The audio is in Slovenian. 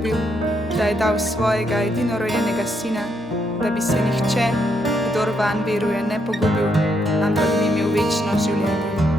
vzljubil, da je dal svojega edinorojenega sina, da bi se nihče, kdor vanj veruje, ne pogubil, ampak bi imel večno življenje.